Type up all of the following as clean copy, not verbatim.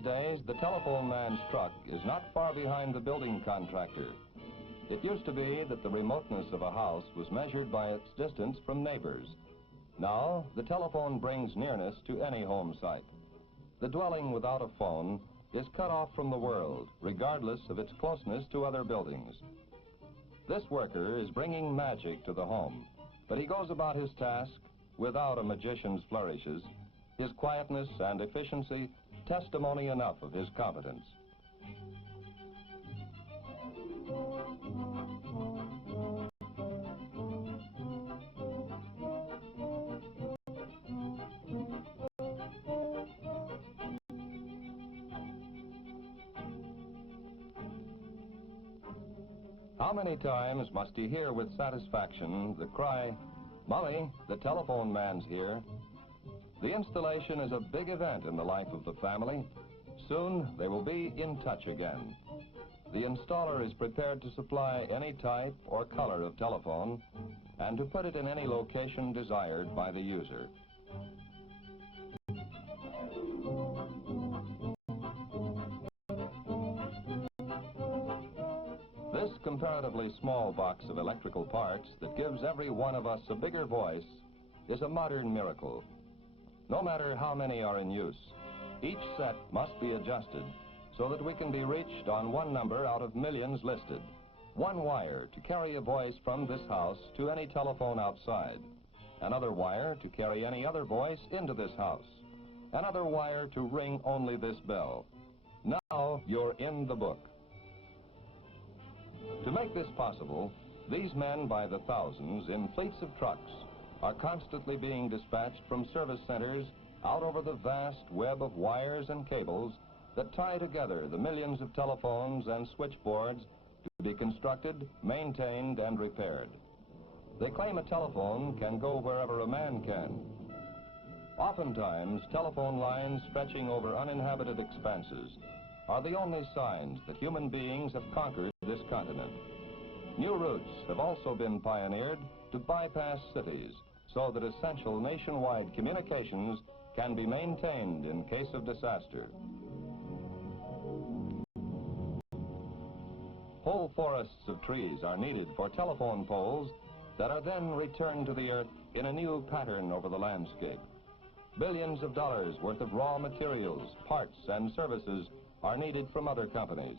These days, the telephone man's truck is not far behind the building contractor. It used to be that the remoteness of a house was measured by its distance from neighbors. Now, the telephone brings nearness to any home site. The dwelling without a phone is cut off from the world, regardless of its closeness to other buildings. This worker is bringing magic to the home, but he goes about his task without a magician's flourishes, his quietness and efficiency testimony enough of his competence. How many times must you hear with satisfaction the cry, "Molly, the telephone man's here"? The installation is a big event in the life of the family. Soon they will be in touch again. The installer is prepared to supply any type or color of telephone and to put it in any location desired by the user. This comparatively small box of electrical parts that gives every one of us a bigger voice is a modern miracle. No matter how many are in use, each set must be adjusted so that we can be reached on one number out of millions listed. One wire to carry a voice from this house to any telephone outside. Another wire to carry any other voice into this house. Another wire to ring only this bell. Now you're in the book. To make this possible, these men by the thousands in fleets of trucks are constantly being dispatched from service centers out over the vast web of wires and cables that tie together the millions of telephones and switchboards to be constructed, maintained, and repaired. They claim a telephone can go wherever a man can. Oftentimes, telephone lines stretching over uninhabited expanses are the only signs that human beings have conquered this continent. New routes have also been pioneered to bypass cities so that essential nationwide communications can be maintained in case of disaster. Whole forests of trees are needed for telephone poles that are then returned to the earth in a new pattern over the landscape. Billions of dollars worth of raw materials, parts, and services are needed from other companies.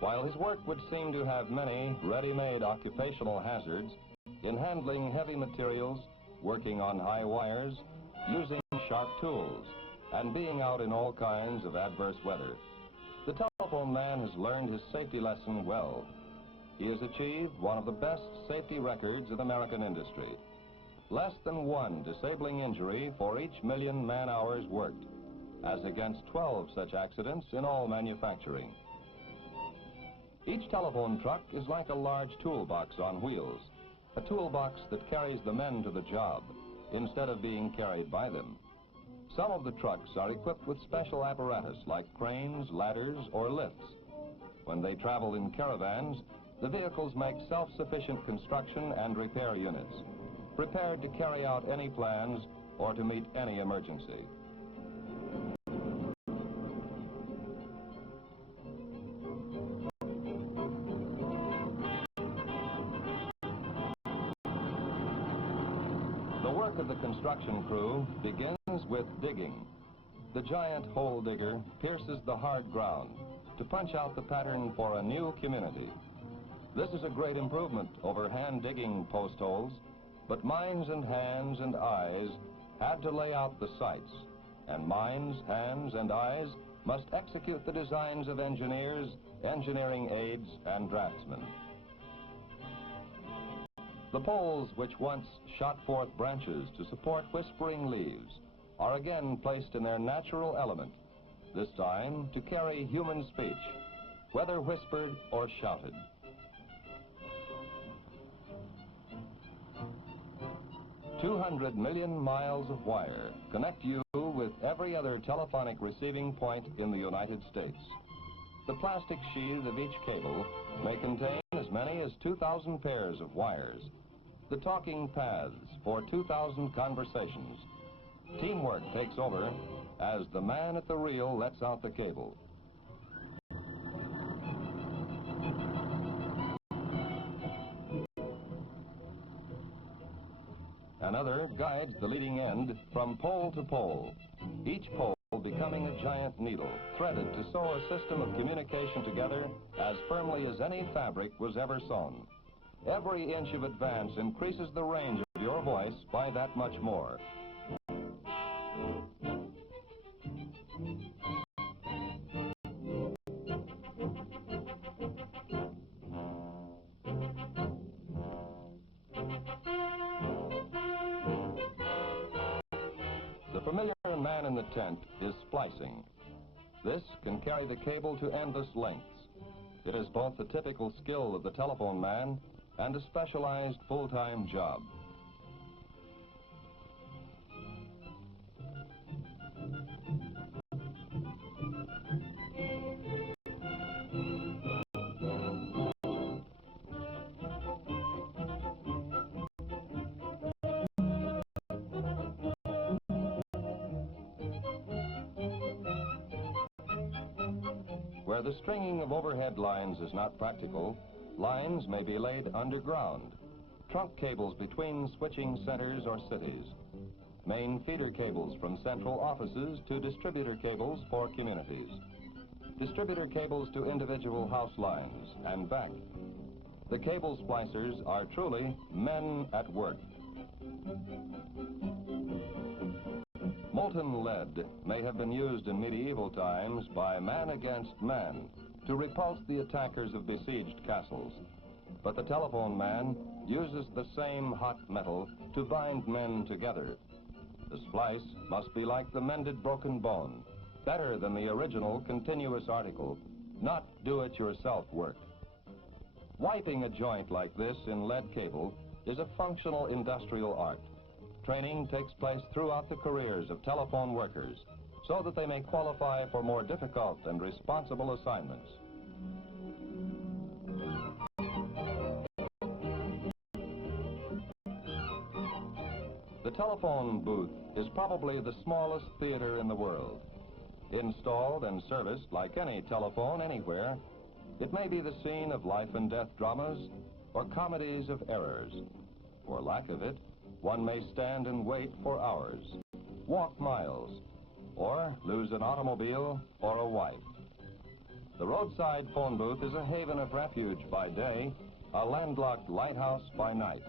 While his work would seem to have many ready-made occupational hazards, in handling heavy materials, working on high wires, using sharp tools, and being out in all kinds of adverse weather, the telephone man has learned his safety lesson well. He has achieved one of the best safety records in American industry. Less than one disabling injury for each million man-hours worked, as against 12 such accidents in all manufacturing. Each telephone truck is like a large toolbox on wheels, a toolbox that carries the men to the job instead of being carried by them. Some of the trucks are equipped with special apparatus like cranes, ladders, or lifts. When they travel in caravans, the vehicles make self-sufficient construction and repair units, prepared to carry out any plans or to meet any emergency. The work of the construction crew begins with digging. The giant hole digger pierces the hard ground to punch out the pattern for a new community. This is a great improvement over hand-digging post holes, but minds and hands and eyes had to lay out the sites, and minds, hands, and eyes must execute the designs of engineers, engineering aides, and draftsmen. The poles which once shot forth branches to support whispering leaves are again placed in their natural element, this time to carry human speech, whether whispered or shouted. "200 million miles of wire connect you with every other telephonic receiving point in the United States. The plastic sheath of each cable may contain as many as 2,000 pairs of wires, the talking paths for 2,000 conversations. Teamwork takes over as the man at the reel lets out the cable. Another guides the leading end from pole to pole, each pole becoming a giant needle, threaded to sew a system of communication together as firmly as any fabric was ever sewn. Every inch of advance increases the range of your voice by that much more. The familiar man in the tent is splicing. This can carry the cable to endless lengths. It is both the typical skill of the telephone man and a specialized full-time job. Where the stringing of overhead lines is not practical, lines may be laid underground. Trunk cables between switching centers or cities. Main feeder cables from central offices to distributor cables for communities. Distributor cables to individual house lines and back. The cable splicers are truly men at work. Molten lead may have been used in medieval times by man against man to repulse the attackers of besieged castles. But the telephone man uses the same hot metal to bind men together. The splice must be like the mended broken bone, better than the original continuous article, not do-it-yourself work. Wiping a joint like this in lead cable is a functional industrial art. Training takes place throughout the careers of telephone workers so that they may qualify for more difficult and responsible assignments. The telephone booth is probably the smallest theater in the world. Installed and serviced like any telephone anywhere, it may be the scene of life and death dramas or comedies of errors. For lack of it, one may stand and wait for hours, walk miles, or lose an automobile or a wife. The roadside phone booth is a haven of refuge by day, a landlocked lighthouse by night,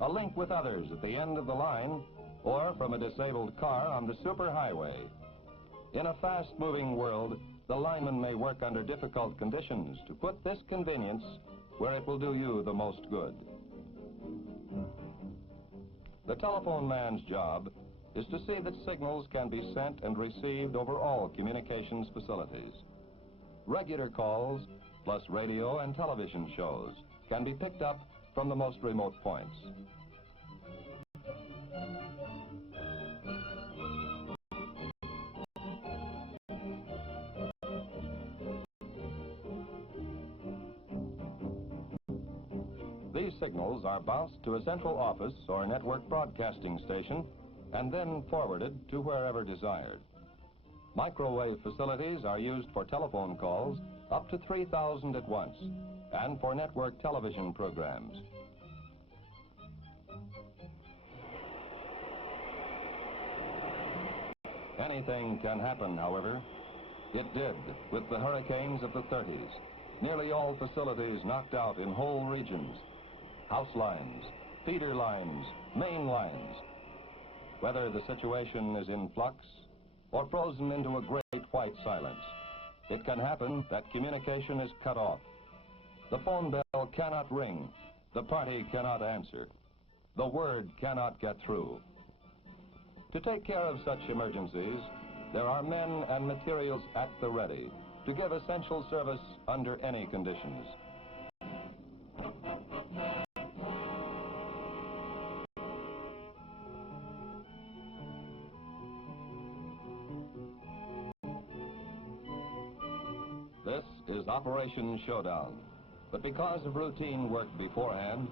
a link with others at the end of the line, or from a disabled car on the superhighway. In a fast-moving world, the lineman may work under difficult conditions to put this convenience where it will do you the most good. The telephone man's job is to see that signals can be sent and received over all communications facilities. Regular calls, plus radio and television shows, can be picked up from the most remote points. These signals are bounced to a central office or network broadcasting station and then forwarded to wherever desired. Microwave facilities are used for telephone calls up to 3,000 at once and for network television programs. Anything can happen, however. It did with the hurricanes of the 30s. Nearly all facilities knocked out in whole regions. House lines, feeder lines, main lines. Whether the situation is in flux or frozen into a great white silence, it can happen that communication is cut off. The phone bell cannot ring. The party cannot answer. The word cannot get through. To take care of such emergencies, there are men and materials at the ready to give essential service under any conditions. This is Operation Showdown, but because of routine work beforehand,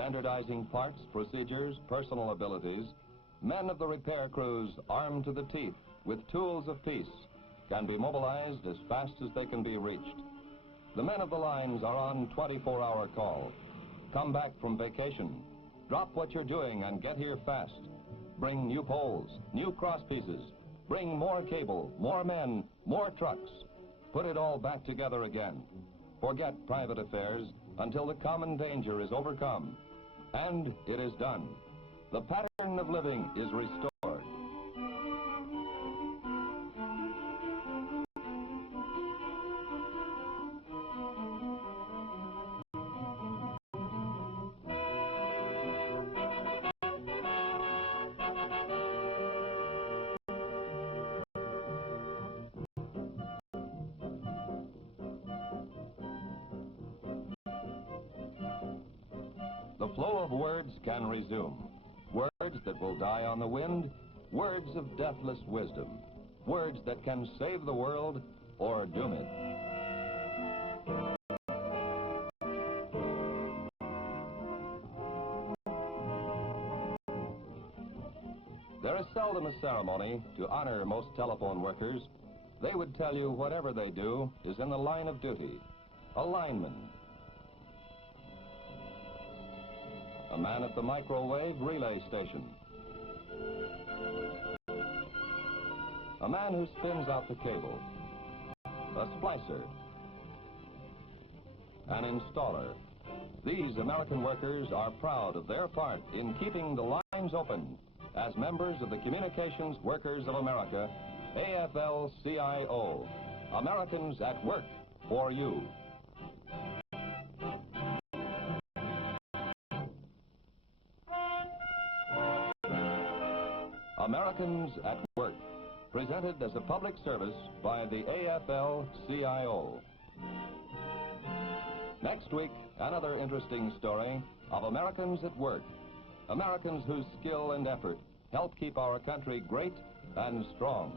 standardizing parts, procedures, personal abilities, men of the repair crews armed to the teeth with tools of peace can be mobilized as fast as they can be reached. The men of the lines are on 24-hour call. Come back from vacation. Drop what you're doing and get here fast. Bring new poles, new cross pieces. Bring more cable, more men, more trucks. Put it all back together again. Forget private affairs until the common danger is overcome. And it is done. The pattern of living is restored. The flow of words can resume. Words that will die on the wind, words of deathless wisdom, words that can save the world or doom it. There is seldom a ceremony to honor most telephone workers. They would tell you whatever they do is in the line of duty. A lineman, a man at the microwave relay station, a man who spins out the cable, a splicer, an installer. These American workers are proud of their part in keeping the lines open as members of the Communications Workers of America, AFL-CIO, Americans at Work for You. Americans at Work, presented as a public service by the AFL-CIO. Next week, another interesting story of Americans at work. Americans whose skill and effort help keep our country great and strong.